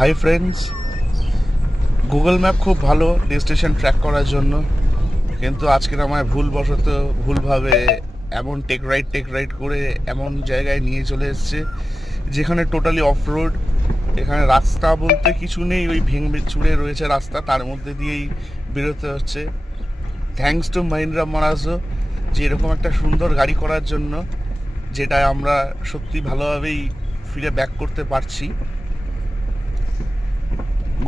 Hi friends, Google map খুব ভালো destination track করার জন্য, কিন্তু আজকের আমায় ভুলভাবে এমন টেক রাইট করে এমন জায়গায় নিয়ে চলে এসছে যেখানে টোটালি অফ রোড। এখানে রাস্তা বলতে কিছু নেই, ওই ভেঙে চুড়ে রয়েছে রাস্তা, তার মধ্যে দিয়েই বেরোতে হচ্ছে। থ্যাঙ্কস টু মহিন্দ্রা মারাজো যে এরকম একটা সুন্দর গাড়ি করার জন্য, যেটা আমরা সত্যি ভালোভাবেই ফিরে ব্যাক করতে পারছি।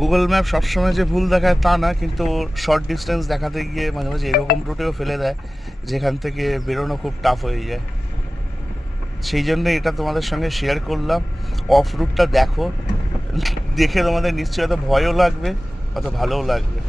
গুগল ম্যাপ সবসময় যে ভুল দেখায় তা না, কিন্তু শর্ট ডিস্টেন্স দেখাতে গিয়ে মাঝে মাঝে এরকম রুটেও ফেলে দেয় যেখান থেকে বেরোনো খুব টাফ হয়ে যায়। সেই জন্য এটা তোমাদের সঙ্গে শেয়ার করলাম। অফ রুটটা দেখো, দেখে তোমাদের নিশ্চয়ই অত ভয়ও লাগবে, অত ভালোও লাগবে।